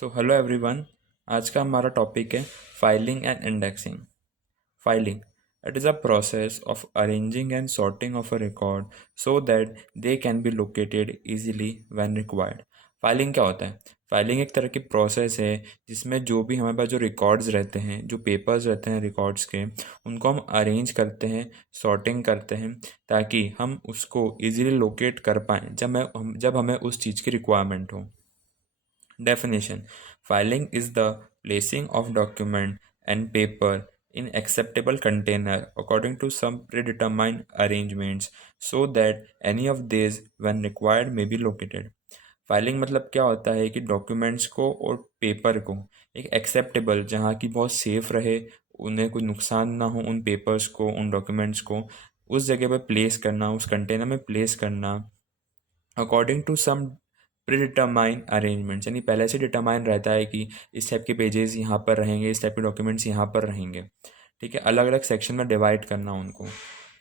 So hello everyone. आज का हमारा टॉपिक है filing and indexing. Filing, it is a process of arranging and sorting of a record so that they can be located easily when required. Filing क्या होता है? Filing एक तरह की प्रोसेस है जिसमें जो भी हमारे पास जो रिकॉर्ड्स रहते हैं, जो पेपर्स रहते हैं रिकॉर्ड्स के, उनको हम अरेंज करते हैं, सॉर्टिंग करते हैं ताकि हम उसको इजीली लोकेट कर पाएँ जब हमें उस चीज़ की रिक्वायरमेंट हो। Definition: Filing is the placing of document and paper in acceptable container according to some predetermined arrangements so that any of these when required may be located. Filing मतलब क्या होता है कि डॉक्यूमेंट्स को और पेपर को एक एक्सेप्टेबल, जहाँ की बहुत सेफ रहे, उन्हें कोई नुकसान ना हो, उन पेपर्स को, उन डॉक्यूमेंट्स को उस जगह पर प्लेस करना, उस कंटेनर में प्लेस करना अकॉर्डिंग टू सम प्रीडिटरमाइन अरेंजमेंट्स, यानी पहले से डिटरमाइन रहता है कि इस टाइप के पेजेस यहाँ पर रहेंगे, इस टाइप के डॉक्यूमेंट्स यहाँ पर रहेंगे। ठीक है, अलग अलग सेक्शन में डिवाइड करना उनको।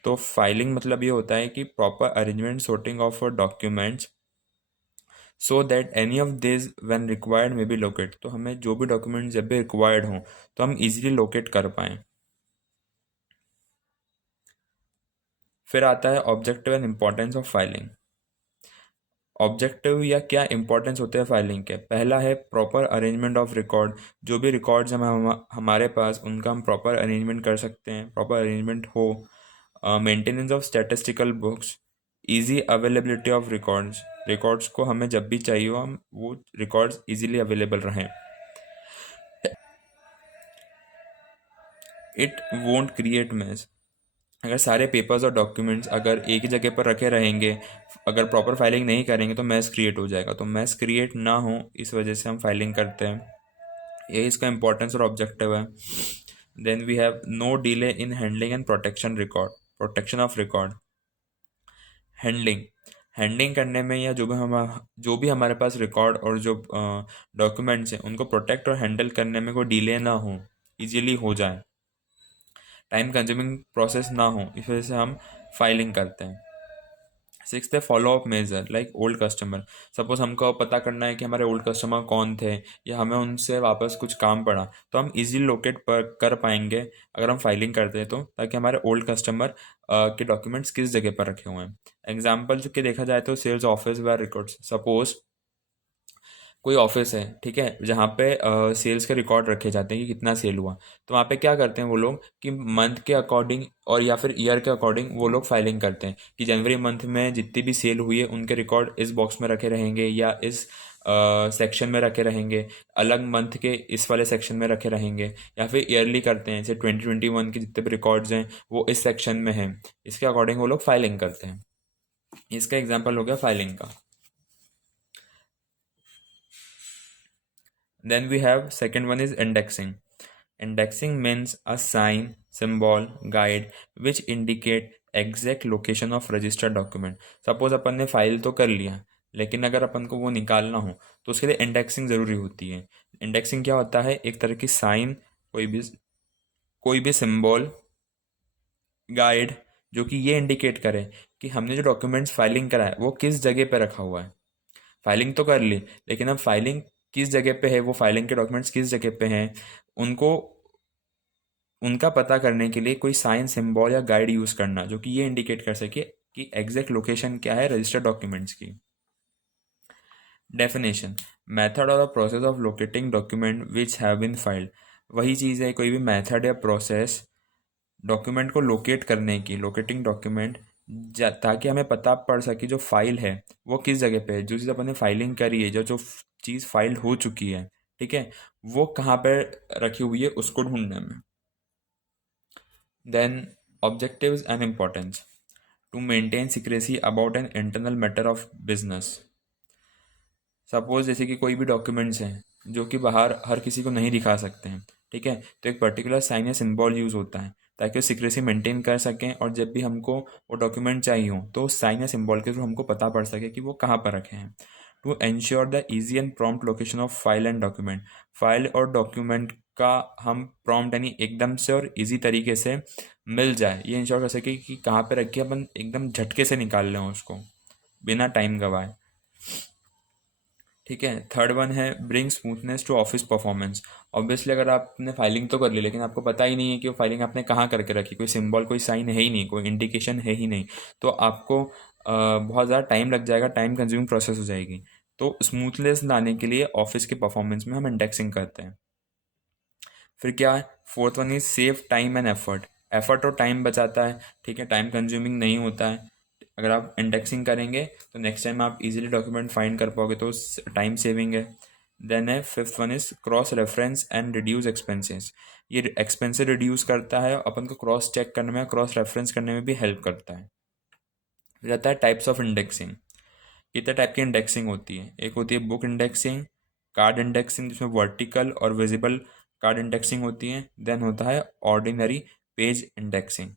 तो फाइलिंग मतलब ये होता है कि proper arrangement sorting of documents so that any of this when required may be locate. तो हमें जो भी डॉक्यूमेंट जब भी रिक्वायर्ड हों तो हम इजीली लोकेट कर पाएँ। फिर आता है objective and importance of filing. Objective या क्या इंपॉर्टेंस होते हैं फाइलिंग के? पहला है प्रॉपर अरेंजमेंट ऑफ रिकॉर्ड। जो भी रिकॉर्ड्स हमारे पास, उनका हम प्रॉपर अरेंजमेंट कर सकते हैं, प्रॉपर अरेंजमेंट हो। Maintenance of statistical books, easy availability of records. Records को हमें जब भी चाहिए हो, हम वो रिकॉर्ड्स इजीली अवेलेबल रहें। It won't create mess. अगर सारे पेपर्स और डॉक्यूमेंट्स अगर एक ही जगह पर रखे रहेंगे, अगर प्रॉपर फाइलिंग नहीं करेंगे तो मैस क्रिएट हो जाएगा। तो मैस क्रिएट ना हो, इस वजह से हम फाइलिंग करते हैं। ये इसका इंपॉर्टेंस और ऑब्जेक्टिव है। Then we have no delay in handling and protection record, protection of record. Handling, handling करने में या जो भी हमारे पास रिकॉर्ड और जो डॉक्यूमेंट्स हैं, उनको प्रोटेक्ट और हैंडल करने में कोई डिले ना हो, इजीली हो जाए, टाइम कंज्यूमिंग प्रोसेस ना हो, इस वजह से हम फाइलिंग करते हैं। सिक्स्थ है follow up measure like old customer. Suppose हमको पता करना है कि हमारे ओल्ड कस्टमर कौन थे, या हमें उनसे वापस कुछ काम पड़ा, तो हम इजीली लोकेट कर पाएंगे अगर हम फाइलिंग करते हैं तो, ताकि हमारे ओल्ड कस्टमर के डॉक्यूमेंट्स किस जगह पर रखे हुए हैं। एग्जाम्पल जो कि देखा जाए तो सेल्स ऑफिस व रिकॉर्ड्स। सपोज कोई ऑफिस है, ठीक है, जहाँ पे सेल्स के रिकॉर्ड रखे जाते हैं कि कितना सेल हुआ। तो वहाँ पे क्या करते हैं वो लोग कि मंथ के अकॉर्डिंग और या फिर ईयर के अकॉर्डिंग वो लोग फाइलिंग करते हैं कि जनवरी मंथ में जितनी भी सेल हुई है उनके रिकॉर्ड इस बॉक्स में रखे रहेंगे या इस सेक्शन में रखे रहेंगे, अलग मंथ के इस वाले सेक्शन में रखे रहेंगे, या फिर ईयरली करते हैं, जैसे 2021 के जितने भी रिकॉर्ड्स हैं वो इस सेक्शन में हैं। इसके अकॉर्डिंग वो लोग फाइलिंग करते हैं। इसका एग्जाम्पल हो गया फाइलिंग का। Then we have second one is indexing. Indexing means a sign, symbol, guide which indicate exact location of registered document. Suppose अपन ने फाइल तो कर लिया, लेकिन अगर अपन को वो निकालना हो तो उसके लिए इंडेक्सिंग ज़रूरी होती है। इंडेक्सिंग क्या होता है? एक तरह की साइन, कोई भी सिंबल, गाइड, जो कि ये इंडिकेट करे कि हमने जो डॉक्यूमेंट्स फाइलिंग करा है वो किस जगह पे रखा हुआ है। फाइलिंग तो कर ली, लेकिन अब फाइलिंग किस जगह पे है, वो फाइलिंग के डॉक्यूमेंट्स किस जगह पे हैं, उनको उनका पता करने के लिए कोई साइन, सिंबल या गाइड यूज़ करना जो कि ये इंडिकेट कर सके कि एग्जैक्ट लोकेशन क्या है रजिस्टर्ड डॉक्यूमेंट्स की। डेफिनेशन: मेथड और process of locating document which have been filed. वही चीज़ है, कोई भी मेथड या प्रोसेस डॉक्यूमेंट को लोकेट करने की, लोकेटिंग डॉक्यूमेंट, ताकि हमें पता पड़ सके जो फाइल है वो किस जगह पे है, जो चीज़ अपन ने फाइलिंग करी है, जो जो चीज़ फाइल हो चुकी है, ठीक है, वो कहाँ पर रखी हुई है उसको ढूंढने में। Then objectives and importance: to maintain secrecy about an internal matter of business. Suppose जैसे कि कोई भी डॉक्यूमेंट्स हैं जो कि बाहर हर किसी को नहीं दिखा सकते हैं, ठीक है, तो एक पर्टिकुलर साइन या सिंबल यूज़ होता है ताकि वो सिक्रेसी मेंटेन कर सकें, और जब भी हमको वो डॉक्यूमेंट चाहिए हो तो उस साइन या सिंबल के थ्रू हमको पता पड़ सके कि वो कहाँ पर रखे हैं। To ensure the easy and prompt location of file and document. File और डॉक्यूमेंट का हम प्रॉम्प्ट यानी एकदम से और इजी तरीके से मिल जाए, ये इंश्योर कर सके कि कहाँ पर रखिए, अपन एकदम झटके से निकाल लें उसको बिना टाइम गवाए। ठीक है। थर्ड वन है bring smoothness to office performance. Obviously अगर आपने फाइलिंग तो कर ली लेकिन आपको पता ही नहीं है कि वो फाइलिंग आपने कहाँ करके रखी, कोई सिंबल कोई साइन है ही नहीं, कोई इंडिकेशन है ही नहीं, तो आपको बहुत ज़्यादा टाइम लग जाएगा, टाइम कंज्यूमिंग प्रोसेस हो जाएगी। तो स्मूथनेस लाने के लिए ऑफिस के परफॉर्मेंस में हम इंडेक्सिंग करते हैं। फिर क्या है, fourth one is save time and effort. Effort और टाइम बचाता है, ठीक है, टाइम कंज्यूमिंग नहीं होता है। अगर आप इंडेक्सिंग करेंगे तो नेक्स्ट टाइम आप इजीली डॉक्यूमेंट फाइंड कर पाओगे, तो टाइम सेविंग है। देन है fifth one is cross reference and reduce expenses. ये एक्सपेंसेस रिड्यूस करता है, अपन को क्रॉस चेक करने में, क्रॉस रेफरेंस करने में भी हेल्प करता है। फिर आता है टाइप्स ऑफ इंडेक्सिंग। कितने टाइप की इंडेक्सिंग होती है, एक होती है बुक इंडेक्सिंग, कार्ड इंडेक्सिंग जिसमें वर्टिकल और विजिबल कार्ड इंडेक्सिंग होती है। देन होता है ऑर्डिनरी पेज इंडेक्सिंग।